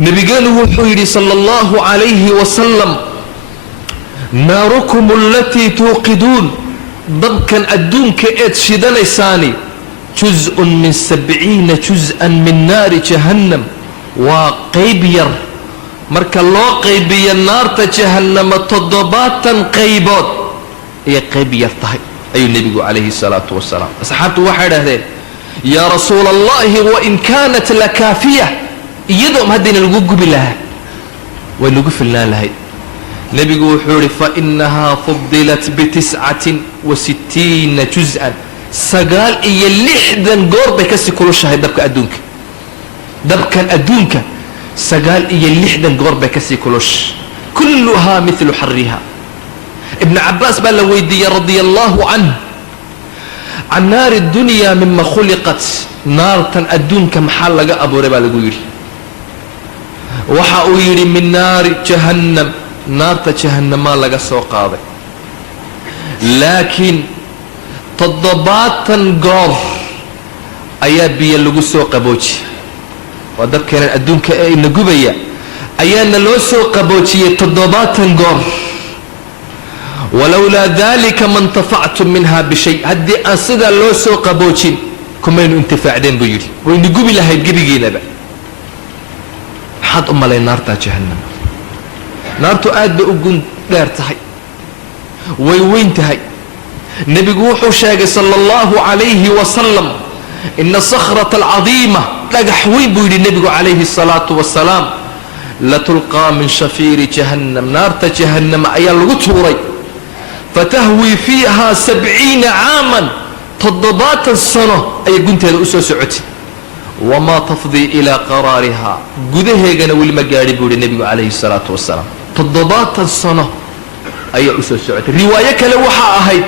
نبينا وحيري صلى الله عليه وسلم ناركم التي توقدون ضبكا أدون كأت شدان إساني جزء من 70 جزءا من نار جهنم وقيبير marka loo qaybiyo naarta jahannama 7 qaybood ay qayb yar tahay ayuu nabigu kaleeyhi salaatu wasalaam asxaabtu waxay yiraahdeen ya rasuulallahi wa in kanat lakafiya iyadoo hadina lagu gubi lahaa way lagu filnaan lahayd nabigu wuxuu yiri fa innaha fuddilat bi 69 juz'an sagaal iyo 60 goor bay kasi kulushahay dabkan adduunka سجال يلحدن قرب كسي كلش كلها مثل حرها ابن عباس بل ويدي رضي الله عنه عن نار الدنيا مما خلقت نار تنأدون كمحل لقى أبو ربا لقويري وحاويري من نار جهنم نار جهنم ما لقى سوق هذا لكن تضبات قار أيابي اللقو سوق بوجي ودب كان الدون كأن جبية أيان لوسو قبوتي 7 قر ولولا ذلك ما انتفعتم منها بشيء هدي أصدا لوسو قبوتي كمان انتفاع دين بيجي وإن جبي لها يجيبي جينا بقى حد لي نار جهنم نار تؤاد بأجون دار تهي وين تهي النبي جوحو شاق صلى الله عليه وسلم إن الصخرة العظيمة لقحوين بيد النبي عليه الصلاة والسلام لتلقى من شفير جهنم نار جهنم أيال غطوري فتهوي فيها 70 عاما تضبات السنة أي قنت هذا أسوس عتي وما تفضي إلى قرارها قده يقنا والمقارب بيد النبي عليه الصلاة والسلام تضبات السنة أي أسوس عتي رواية كلوحة أهيد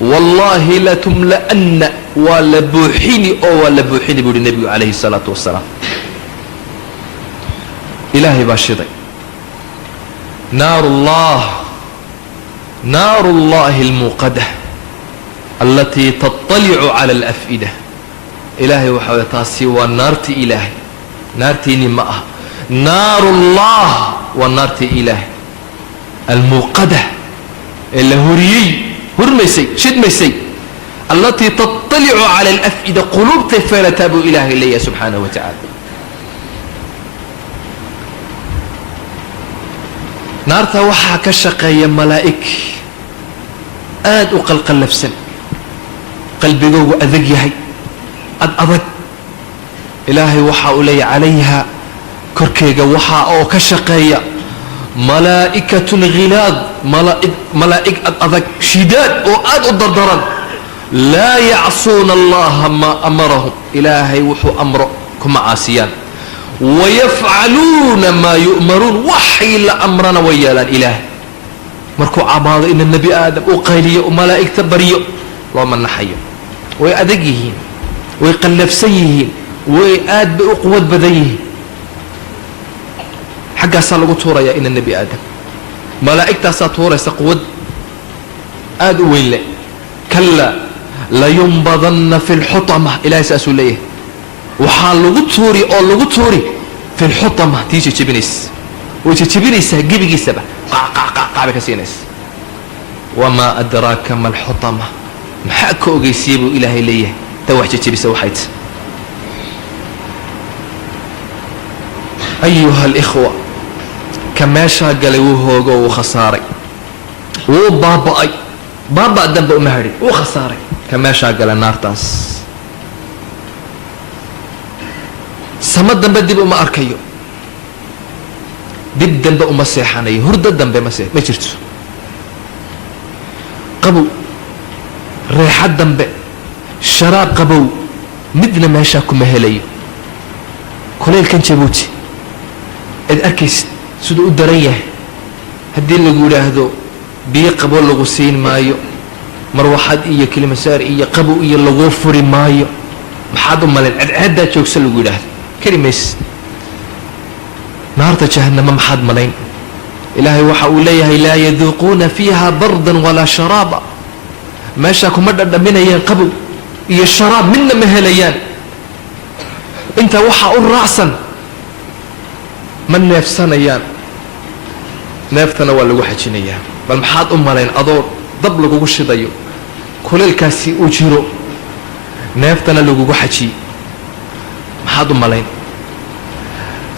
والله لا تملأن ولا بوحيني أو ولا بوحيني بيقول النبي عليه الصلاة والسلام إلهي باشري نار الله الموقدة التي تطلع على الأفئدة إلهي وحاول تاسي ونارتي إلهي نارتي نماء نار الله ونارتي إلهي الموقدة اللي هريي هرميسي شدميسي التي تطلع على الأفئدة قلوب تفعل تابوا إله إليه سبحانه وتعالى نارتا وحا كشقيا ملائك آد وقلقل نفسا قلبي جو أذق يهي أذق إلهي وحا أولي عليها كركيغا وحا أو كشقيا ملائكة غلاظ ملائك أذق شداد وآد الضردران لا يعصون الله ما أمرهم إلهي وحو أمره كما عاسيان ويفعلون ما يؤمرون وحي لأمرنا ويالا إله مركو عباد إن النبي آدم وقيلي وملائك تبريو اللهم نحيو ويأذقيهين ويقلف سيهين ويآد بأقوة بذيه حقا سالقو تورا يا إن النبي آدم ملائك تاسا تورا سقود آد وين لي كلا لينبضن في الحطمة إلهي سأسول ليه وحال لغو توري في الحطمة تيجي تبنيس وتبنيس جيبي سبع قع بكسينس وما أدراك ما الحطمة محاكو يسيبوا إلهي ليه توحجة تبس وحيت أيها الإخوة كما شاقلوه وخساري بابا الدنب أمهري وخساري كما شاقل النار تاس سمد دنب دب أم أركيو دب دنب أم سيحاني هرد الدنب مسيح ما جرتو قبو ريحة دنب شراب قبو مدنا ما شاكو مهلي كليل كان جبوتي إذ أركيس سدو الدريه هدين لقول هذو بي قبول لغسين مايو مروحات إيا كلمة سار إيا قبو إيا لغوفر مايو محادو مالين عدة جوكس لقول هذا كلمة نار جهنم محاد مالين إلهي وحاول ليه لا يذوقون فيها بردا ولا شرابا ما شاكو مدد من أيان قبو إيا الشراب منا مهليان انت وحاول رأسا ma neefsanayaan neeftana waa lagu xajinayaa bal maxaad u malayn adoo dab lagugu shidayo kuleelkaasi uu jiro neeftana lagugu xajiy maxaad u malayn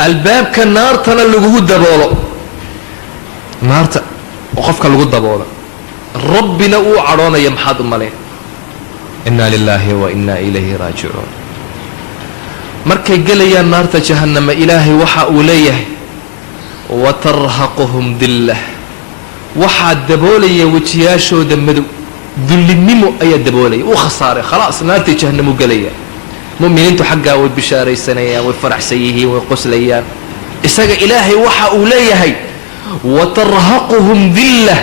albaabka naartana lagugu daboolo naarta oo qofka lagu daboolo rabbina uu cadhoonaya maxaad u malayn inna lillahi wa inna ilayhi raajicuun markay gelayaan naarta jahannama ilaahay waxa uu leeyahay watarhaquhum dillah waxaa daboolaya wejiyaashooda madow dullinimo ayaa daboolaya uu khasaaray khalaas naartii jahannamu gelaya mu'miniintu xaggaa way bishaaraysanayaan way faraxsan yihiin way qoslayaan isaga ilaahay waxa uu leeyahay watarhaquhum dillah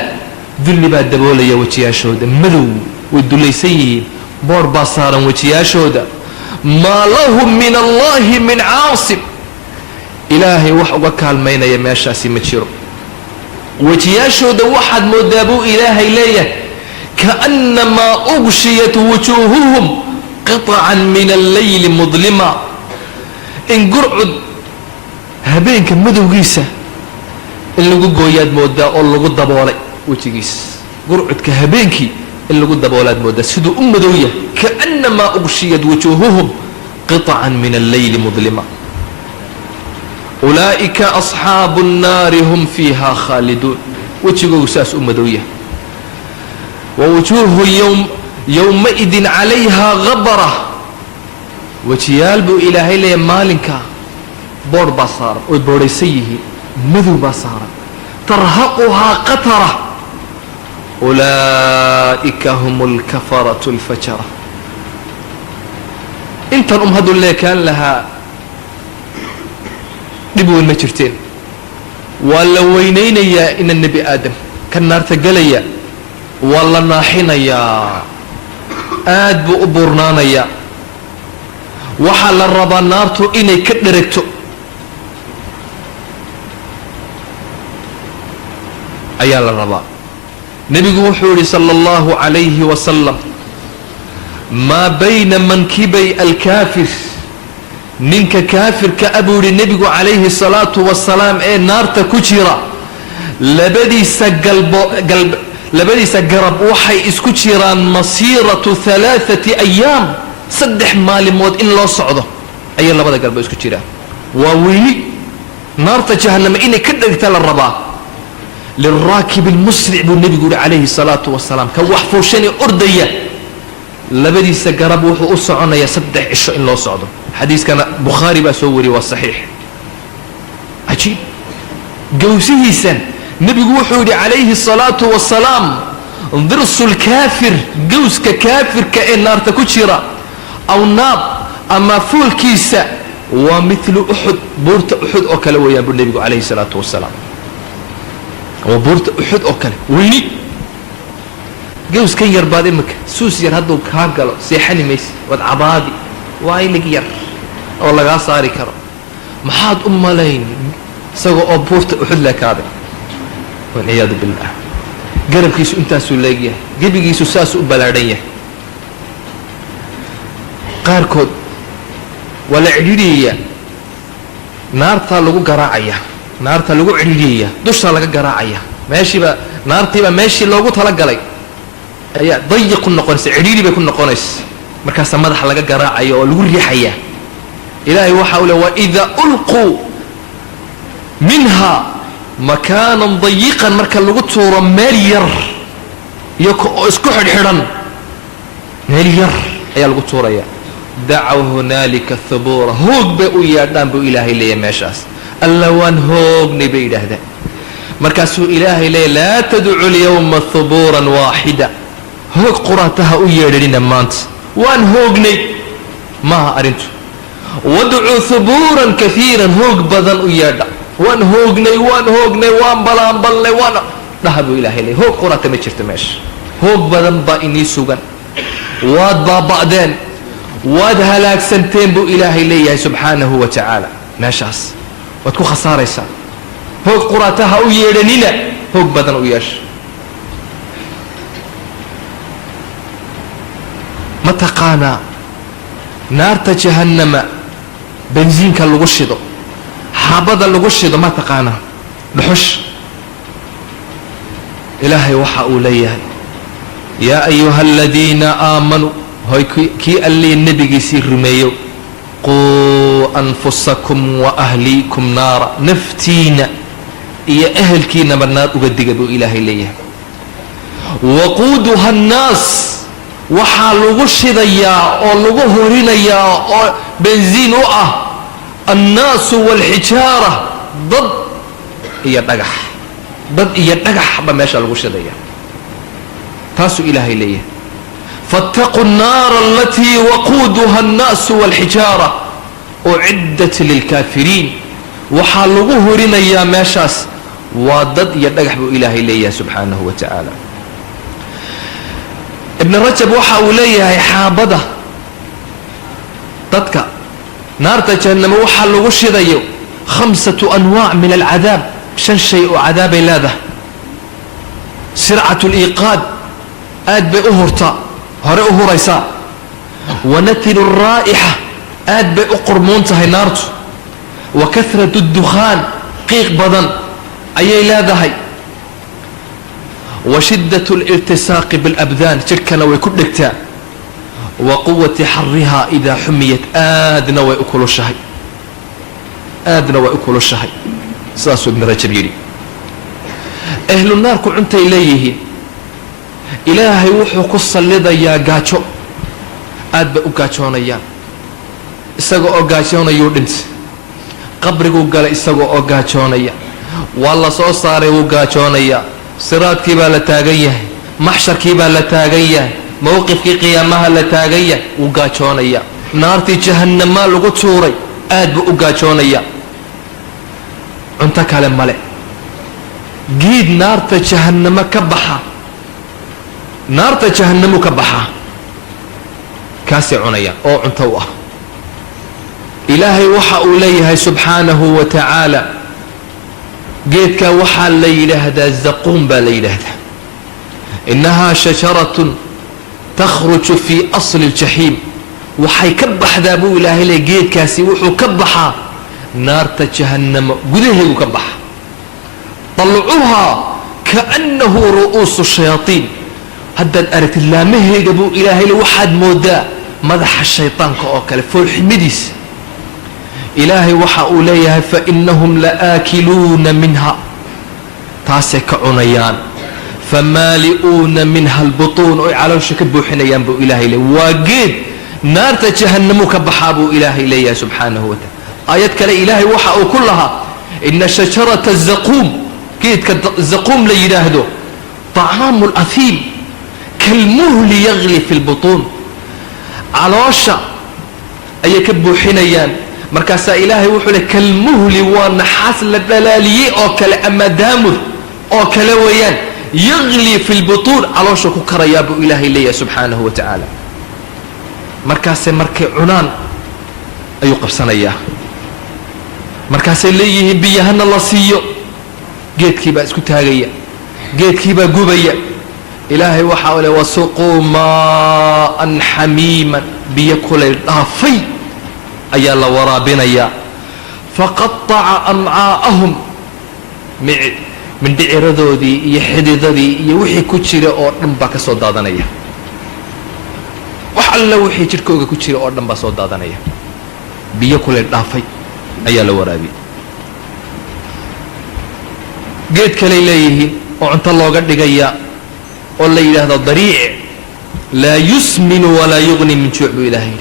dulli baa daboolaya wejiyaashooda madow way dulaysan yihiin boor baa saaran wejiyaashooda maa lahum min allahi min caasim ilaahay wax uga kaalmaynaya meeshaasi ma jiro wejiyaashooda waxaad moodaa buu ilaahay leeyahay kaannamaa ugshiyat wujuuhuhum qiطcan min alleyli mudlima in gurcud habeenka madowgiisa in lagu gooyaad moodaa oo lagu daboolay wejigiisa gurcudka habeenkii in lagu daboolaad moodaa siduu u madow yahay kaannamaa ugshiyat wujuuhuhum qiطcan min alleyli mudlima ulaa'ika asxaabu الnaari hum fiiha khaaliduun wejigoogu saas u madow yahay wawujuuhu yowmaidin calayha gabara wejiyaal buu ilaahay leeyahay maalinkaa boodh baa saaran oy boodhaysan yihiin madow baa saaran tarhaquhaa qatara ulaa'ika hum اlkafaratu اlfajara intan hadduu leekaan lahaa dhib weyn ma jirteen waa la weynaynayaa ina nebi aadam ka naarta gelaya waa la naaxinayaa aad buu u buurnaanayaa waxaa la rabaa naartu inay ka dheragto ayaa la rabaa nebigu wuxuu yidhi sala allahu calayhi wasalam maa bayna mankibay alkaafir ninka kaafirka abuu yidhi nebigu calayhi salaatu wasalaam ee naarta ku jira labadiisa garab waxay isku jiraan masiiratu 3 ayaam 3 maalimood in loo socdo ayay labada garba isku jiraan waa weyni naarta jahannama inay ka dhegta la rabaa lilraakib almusric buu nebigu yidhi calayhi salaatu wasalaam ka wax fuushani ordaya labadiisa garab wuxuu u soconayaa 3 cisho in loo socdo xadiiskana bukhaari baa soo wariyey waa saxiix cajiib gawsihiisan nebigu wuxuu yidhi calayhi salaatu wasalaam dirsu lkaafir gawska kaafirka ee naarta ku jira aw naab ama fuulkiisa waa milu uxud buurta uxud oo kale weeyaan buu nebigu calayhi salaatu wasalaam waa buurta uxud oo kale weyni gawskan yar baad imika suus yar hadduu kaa galo seexani mayse waad cabaadi waa ilig yar oo lagaa saari karo maxaad u malayn isagoo oo buurta uxud leekaaday walciyaadu billah garabkiisu intaasuu leegyahay gebigiisu saasuu u ballaadhan yahay qaarkood waa la cidhiidhiyayaa naartaa lagu garaacayaa naartaa lagu cidhiidhiyayaa dushaa laga garaacayaa meeshiibaa naartiibaa meeshii loogu talagalay ayaa dayiq ku noqonaysa cidhiidhi bay ku noqonaysa markaasaa madaxa laga garaacayo oo lagu riixayaa ilaahay waxa uu le waida ulquu minha makaanan dayiqan marka lagu tuuro meel yar iyo oo isku xidhxidhan meel yar ayaa lagu tuurayaa dacaw hunaalika hubuura hoog bay u yeedhaan buu ilaahay leeyahay meeshaas alla waan hoognay bay yidhaahdaan markaasuu ilaahay leeyahy laa tadcu lyawma hubuuran waaxida hoog quraataha u yeedhanina maanta waan hoognay maaha arrintu wadcuu hubuuran kaiiran hoog badan u yeedha waan hoognay waan balaanbalnay waan dhaha buu ilaahay leeyahy hoog quraata ma jirto meesha hoog badan baa inii sugan waad baaba'deen waad halaagsanteen buu ilaahay leeyahay subxaanahu wa tacaala meeshaas waad ku khasaaraysaa hoog quraataha u yeedhanina hoog badan u yeesha ma taqaanaa naarta jahannama bensiinka lagu shido حابدا لغشد ما تقانا لحش إلهي وحا أوليه يا أيها الذين آمنوا هاي كي اللي النبي يصير رميو قوا أنفسكم وأهليكم نارا نفتينا يا أهل كينا بالنار أقدق بو إلهي ليه وقودها الناس waxaa lagu shidayaa oo lagu horinayaa oo benziin u ah annaasu walxijaara dad iyo dhagax ba meesha lagu shidayaa taasuu ilaahay leeyahay fattaqu nnaara alatii waquuduha annaasu walxijaara uciddat lilkaafiriin waxaa lagu horinayaa meeshaas waa dad iyo dhagax buu ilaahay leeyahay subxaanahu wa tacaala ابن رجب وحا وليه حابده تدك نار جهنم وحا لو شديو 5 أنواع من العذاب شن شيء عذاب لاذه سرعة الإيقاد آد بأهرتا هرئ هريسا ونتن الرائحة آد بأقرمون تهي نارت وكثرة الدخان قيق بدن أي لاذهي وشدة الالتصاق بالأبدان تركنا ويكدكتا وقوة حرها إذا حميت آدنا ويأكل الشهي ساسو ابن رجب يري أهل النار كنت إليه إلهي وحو قصة لدى يا قاتشو آد بأقاتشونا يا إساقو أقاتشونا يودنت قبرقو قال إساقو أقاتشونا يا والله صوصاري وقاتشونا يا siraadkii baa la taagan yahay maxsharkii baa la taagan yahay mowqifkii qiyaamaha la taagan yahay wuu gaajoonaya naartii jahannamaa lagu tuuray aad buu u gaajoonaya cunto kale male geed naarta jahannamo ka baxa naarta jahannamu ka baxa kaasay cunayaan oo cunto u ah ilaahay waxa uu leeyahay subxaanahu wa tacaala geedka waxaa la yidhaahdaa zaquum baa la yidhaahdaa innahaa shajaratun takhruju fii asli ljaxiim waxay ka baxdaa buu ilaahay leey geedkaasi wuxuu ka baxaa naarta jahannamo gudaheedu ka baxa طلعوها كأنه رؤوس الشياطين haddaad aragtid laamaheega buu ilaahay le waxaad moodaa madaxa shayطaanka oo kale foolximadiis ilaahay waxa uu leeyahay fainahum laaakiluuna minha taasay ka cunayaan famaali'uuna minha albutuun oy caloosha ka buuxinayaan buu ilaahay leey waa geed naarta jahannamu ka baxaa buu ilaahay leeyahay subxaanahu wa taala aayad kale ilaahay waxa uu ku lahaa ina shajarata zaquum geedka zaquum la yidhaahdo طacaamu اlأhiim kalmuhli yagli fi lbutuun caloosha ayay ka buuxinayaan markaasaa ilaahay wuxuu le kalmuhli waa naxaas la dhalaaliyey oo kale ama daamur oo kale weeyaan yagli fi lbutuun caloosha ku karayaa buu ilaahay leeyahay subxaanahu wa tacaala markaasay markay cunaan ayuu qabsanayaa markaasay leeyihiin biyahana la siiyo geedkii baa isku taagaya geedkii baa gubaya ilaahay waxaa le wasuquu maa'an xamiiman biyo kulay dhaafay ayaa la waraabinayaa faqataca amcaa'ahum mindhiciradoodii iyo xididadii iyo wixii ku jira oo dhan baa ka soo daadanaya wax alla wixii jidhkooga ku jira oo dhan baa soo daadanaya biyo kulay dhaafay ayaa la waraabiyey geed kaley leeyihiin oo cunto looga dhigaya oo la yidhaahdo dariic laa yusminu walaa yugni min juuc buu ilaahay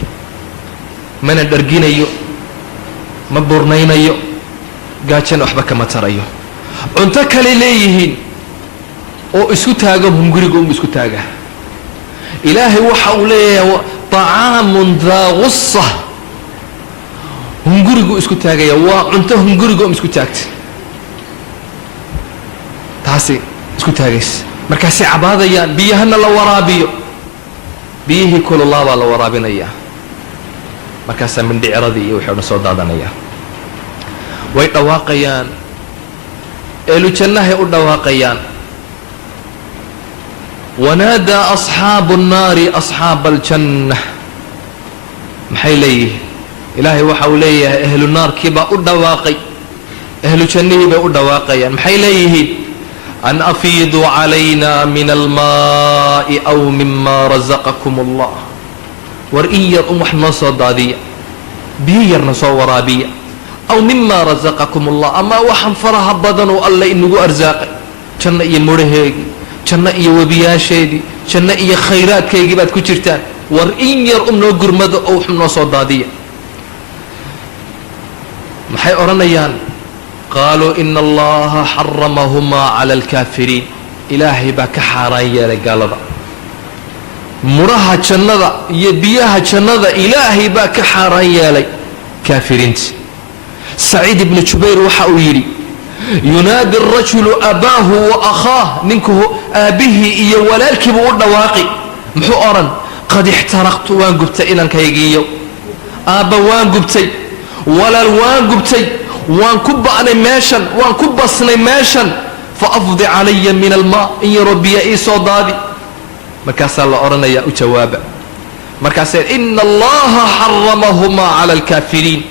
mana dharginayo ma burnaynayo gaajana waxba kama tarayo cunto kale leeyihiin oo isku taaga hunguriga um isku taaga ilaahay waxa uu leeyahay طacaamun daa gusa hungurigu isku taagaya waa cunto hunguriga um isku taagta taasi isku taagaysa markaasay cabaadayaan biyahana la waraabiyo biyihii kululaa baa la waraabinayaa markaasaa mindhiciradii iyo wixii o dhan soo daadanaya way dhawaaqayaan eelu jannahay u dhawaaqayaan wanaadaa asxaabu الnaari asxaaba aljanna maxay leeyihiin ilaahay waxa uu leeyahay ahlu naarkii baa u dhawaaqay ahlu jannihii bay u dhawaaqayaan maxay leeyihiin an afiiduu calayna min almaa'i aw mima razaqakum allah war in yar wax noo soo daadiya biyo yarna soo waraabiya aw mima razaqakum allah ama waxaan faraha badan oo alla inagu arsaaqay janno iyo mudhaheegii janno iyo webiyaasheedii janno iyo khayraadkaygii baad ku jirtaan war in yar noo gurmado oo wax noo soo daadiya maxay odhanayaan qaaluu ina allaha xaramahumaa cala alkaafiriin ilaahay baa ka xaaraan yeelay gaalada mudhaha jannada iyo biyaha jannada ilaahay baa ka xaaraan yeelay kaafiriinta saciid ibnu jubayr waxa uu yidhi yunaadi arajulu abaahu wa akhaah ninku aabbihii iyo walaalkiibuu u dhawaaqi muxuu odhan qad ixtaraqtu waan gubtay inankaygiiyo aabba waan gubtay walaal waan gubtay waan ku ba'nay meeshan waan ku basnay meeshan fa afdi calaya min almaa in yaroo biya ii soo daadi markaasaa la odhanayaa u jawaaba markaasee ina allaha xaramahumaa cala alkaafiriin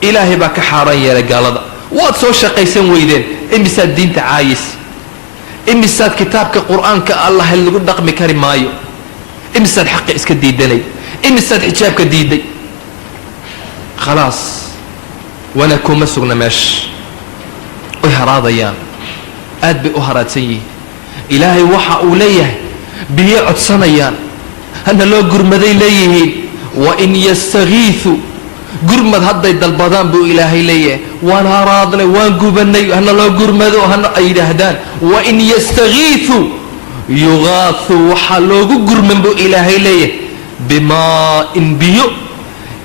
ilaahay baa ka xaaraan yeelay gaalada waad soo shaqaysan weydeen imisaad diinta caayis imisaad kitaabka qur'aanka allah lagu dhaqmi kari maayo imisaad xaqa iska diidanay imisaad xijaabka diiday khalaas wana kuma sugna meesha way haraadayaan aad bay u haraadsan yihiin ilaahay waxa uu leeyahay biyo codsanayaan hana loo gurmaday leeyihiin wain yastagiiثuu gurmad hadday dalbadaan buu ilaahay leeyahay waan haraadnay waan gubanay hana loo gurmado hana ay yidhaahdaan wain yastagiiثuu yugaahuu waxaa loogu gurman buu ilaahay leeyahay bimaa'in biyo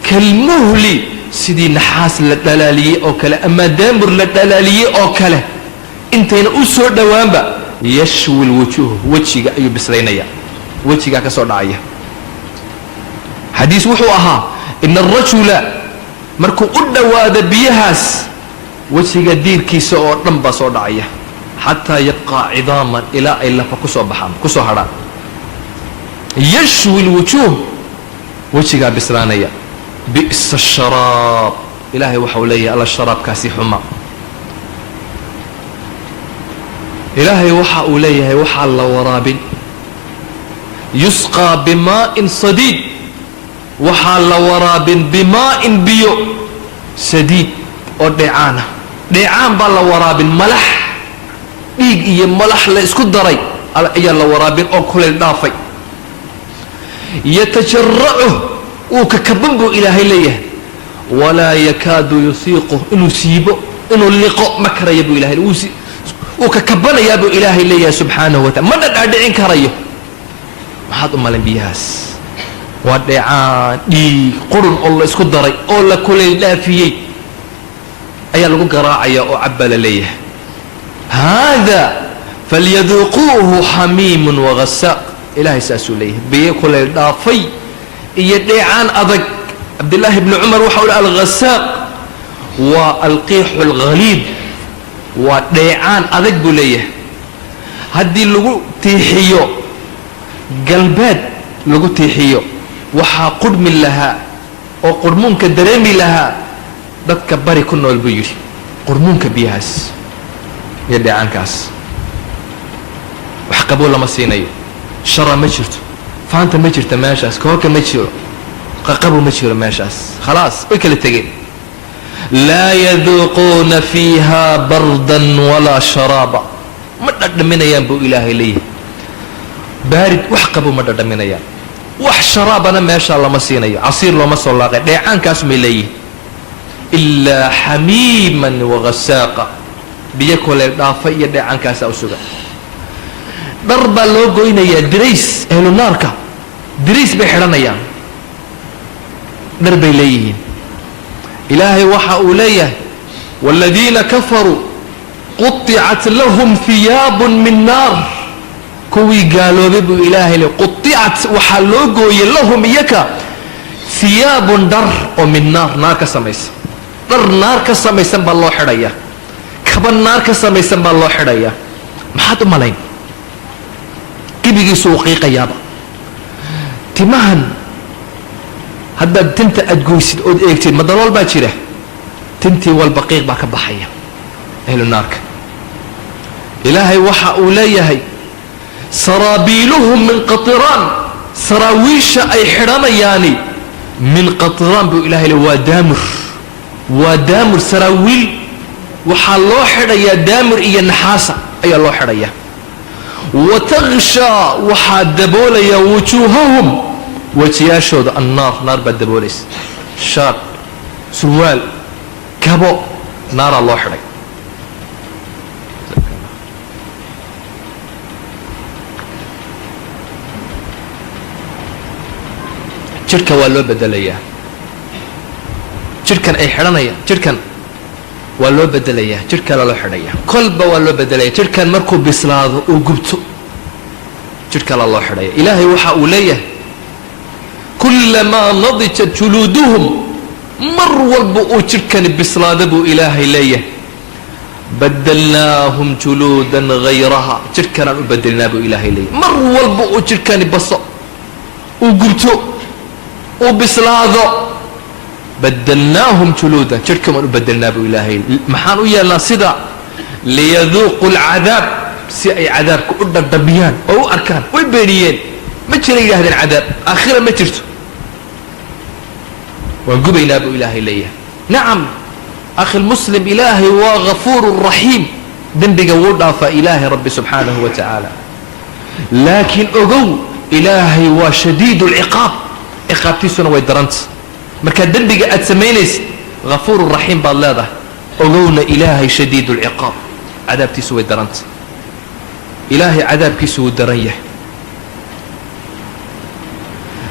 kalmuhli sidii naxaas la dhalaaliyey oo kale ama daamur la dhalaaliyey oo kale intayna u soo dhowaanba yashwi lwujuuh wejiga ayuu bislaynaya wejigaa ka soo dhacaya xadiis wuxuu ahaa ina arajula markuu u dhowaado biyahaas wejiga diirkiisa oo dhan baa soo dhacaya xataa yabqaa cidaaman ilaa ay lafa kusoo baxaan kusoo hadhaan yashwi lwujuuh wejigaa bislaanaya bi'sa asharaab ilaahay waxa uu leeyahay alla sharaabkaasi xuma ilaahay waxa uu leeyahay waxaa la waraabin yusqaa bimaa'in sadiid waxaa la waraabin bimaa'in biyo sadiid oo dheecaana dheecaan baa la waraabin malax dhiig iyo malax la isku daray ayaa la waraabin oo kuleyl dhaafay yatajaracuh wuu ka kaban buu ilaahay leeyahay walaa yakaadu yusiiquh inuu siibo inuu liqo ma karaya buu ilahay wuu ka kabanayaa buu ilaahay leeyahay subxaanahu wa taala ma dhadhaadhicin karayo maxaad u malin biyahaas waa dheecaan dhiig qurun oo la isku daray oo la kuleyl dhaafiyey ayaa lagu garaacaya oo cabbaa la leeyahay haada falyaduuquuhu xamiimun wagasaaq ilaahay saasuu leeyahay biyo kuleyl dhaafay iyo dheecaan adag cabdillaahi bni cumar waxa u alghasaaq waa alqiixu alghaliid waa dheecaan adag buu leeyahay haddii lagu tiixiyo galbeed lagu tiixiyo waxaa qurhmi lahaa oo qurmuunka dareemi lahaa dadka bari ku nool buu yidhi qurmuunka biyahaas iyo dheecaankaas wax qabow lama siinayo shara ma jirto faanta ma jirta meeshaas kooka ma jiro qaqabo ma jiro meeshaas khalaas way kala tegeen laa yaduuquuna fiiha bardan walaa sharaaba ma dhadhaminayaan buu ilaahay leeyahay baarid wax qabo ma dhadhaminayaan wax sharaabana meeshaa lama siinayo casiir looma soo laaqay dheecaankaas may leeyihin ilaa xamiiman waghasaaqa biyo kuleyl dhaafa iyo dheecaankaasaa u sugan dhar baa loo goynayaa dirays ahlu naarka dirays bay xidhanayaan dhar bay leeyihiin ilaahay waxa uu leeyahay waaladiina kafaruu quطicat lahum hiyaabun min naar kuwii gaaloobay buu ilaahay le quطicat waxaa loo gooyey lahum iyaka hiyaabun dhar oo min naar ka samaysan dhar naar ka samaysan baa loo xidhayaa kaba naar ka samaysan baa loo xidhayaa maxaad u malayn gibigiisu uu qiiqayaaba timahan haddaad tinta aad goysid ood eegtid madalool baa jira tintii walba qiiq baa ka baxaya أهل النار إلهي وحا أوليهي سرابيلهم من قطران سراويش أي حرام يعني من قطران بو إلهي ودامر سراويل وحا الله حريا دامر إيا النحاسة أي الله حريا وتغشى وحا دبوليا وجوههم وتياشود النار نار بالدبوليس شار سروال كبو نار الله حريا جركا والو بدليا جركا أي حرانيا جركا والو بدليا جركا لو حريا كلبا والو بدليا جركا مركو بسلاذ وقبتو جركا الله حريا إلهي وحا أوليه كلما نضجت جلودهم مر والبؤو جركا بسلاذ بو إلهي ليه بدلناهم جلودا غيرها جركا بدلنا بو إلهي ليه مر والبؤو جركا بصو وقبتو وبسلاذو بدلناهم جلودا جركا بدلنا بو إلهي محان ويا صدا ليذوقوا العذاب سي أي عذاب كؤدى الدبيان أو أركان ويبينيين ما تشري هذا العذاب آخرا ما ترتو ونقبينا بو إلهي ليه نعم أخي المسلم إلهي وغفور رحيم ذنبك وضع فإلهي رب سبحانه وتعالى لكن أقو إلهي وشديد العقاب عقابتي سنة ويدرنت مركا ذنبك أتسمينيس غفور رحيم بالله أقونا إلهي شديد العقاب عذابتي سوى درنت إلهي عذابك سوى دريه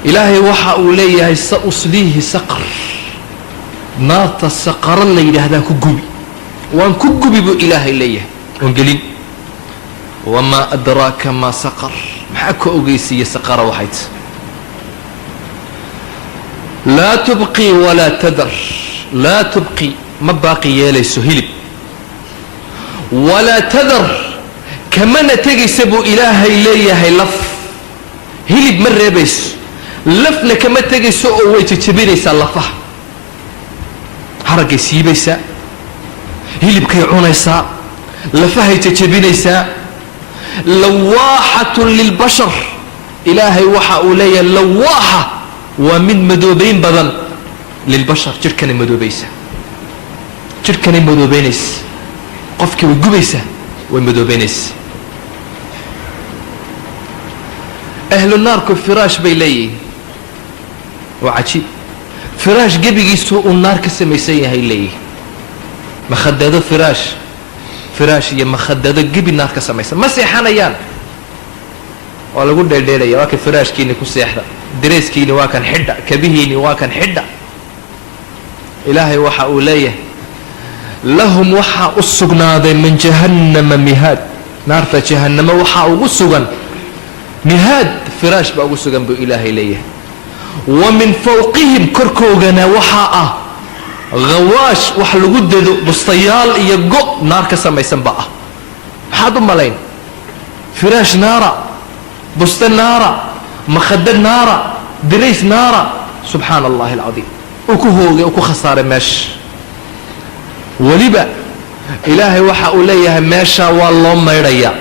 إلهي وحا أوليه سأصليه سقر ناط السقر اللي هذا كقبي وان كقبي بو إلهي ليه وانقلين وما أدراك ما سقر محاكو أقيسي سقر وحيت لا تبقي ولا تذر لا تبقي ما باقي يالي سهلب ولا تذر كمان تجي سبو إلهي ليه لف هلب مرة بيس لفنا كما تجي سوء ويتتبينيسا لفه حرقي سيبيسا هلب كيعونيسا لفه يتتبينيسا لواحة للبشر إلهي وحا أولي لواحة ومن مدوبين بدل للبشر جركني مدوبيسا جركني مدوبينيس قفك وقبيسا ومدوبينيس أهل النار كفراش بيلي وعجيب فراش قبي سوء النار كسميسيه هيلي مخدده فراش يا مخدده قبي النار كسميسه ما سيحان ايان ولا قول ديلي يا واكن فراش كيني كسيحده دريس كيني واكن حده كبيهيني واكن حده إلهي وحا أوليه لهم وحا أسقناذي من جهنم مهاد نار جهنم وحا أسقن مهاد فراش بأسقن بإلهي ليه ومن فوقهم كركوغنا وحاء غواش وحلو قددو بسطيال يقو نار كسما يسنبقى حادو ملاين فراش نارا بستن نارا مخدد نارا دريس نارا سبحان الله العظيم وكهوغي وكو خسارة ماش ولبا إلهي وحا أوليها ماشا والله ما يريا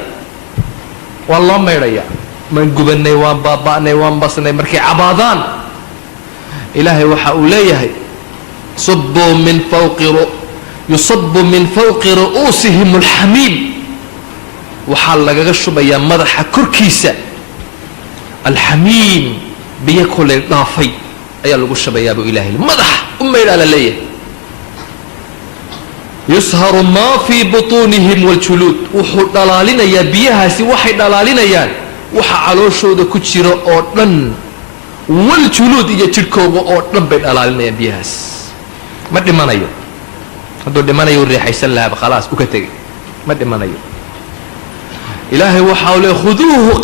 والله ما يريا من قبني وان باباني وان بصني مركي عبادان إلهي وحا أوليه يصب من فوق رؤوسهم الحميم وحال لغا شبيا مدح كركيسة الحميم بيكل الضافي أي لغا شبيا أبو إلهي مدح إلى ليه يسهر ما في بطونهم والجلود وحو دلالنا يا بيها سي وحي دلالنا يا وحا علو شود كجيرو او دن والجلود iyo jirkooga oo dhan bay dhalaalinayaan biyahaas ma dhimanayo haduu dhimanayo riixaysan lahaab khalaas u ka tagay ma dhimanayo ilaahay waxa uu leeyahay khuduuhu